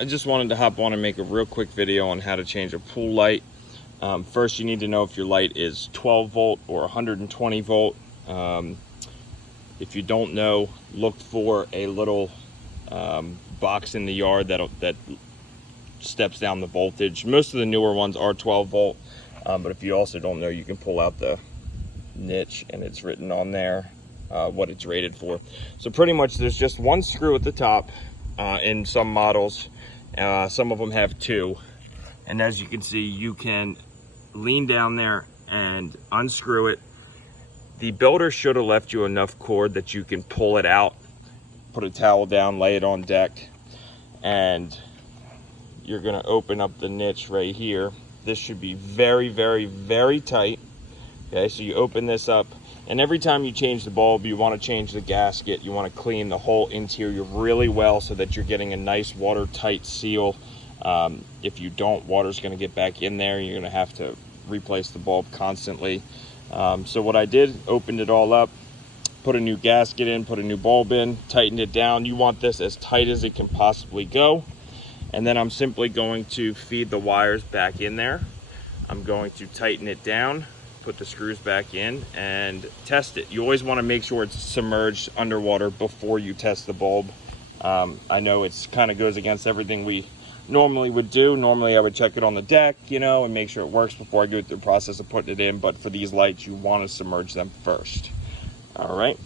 I just wanted to hop on and make a real quick video on how to change a pool light. First, you need to know if your light is 12 volt or 120 volt. If you don't know, look for a little box in the yard that steps down the voltage. Most of the newer ones are 12 volt, but if you also don't know, you can pull out the niche and it's written on there what it's rated for. So pretty much there's just one screw at the top in some models. Some of them have two, and as you can see, you can lean down there and unscrew it. The builder should have left you enough cord that you can pull it out, put a towel down, lay it on deck, and you're gonna open up the niche right here. This should be very, very, very tight. Okay, so you open this up, and every time you change the bulb, you want to change the gasket. You want to clean the whole interior really well so that you're getting a nice watertight seal. If you don't, water's going to get back in there. You're going to have to replace the bulb constantly. So what I did, opened it all up, put a new gasket in, put a new bulb in, tightened it down. You want this as tight as it can possibly go. And then I'm simply going to feed the wires back in there. I'm going to tighten it down, put the screws back in, and test it. You always want to make sure it's submerged underwater before you test the bulb. I know it's kind of goes against everything we normally would do. Normally I would check it on the deck, you know, and make sure it works before I go through the process of putting it in, but for these lights you want to submerge them first. All right.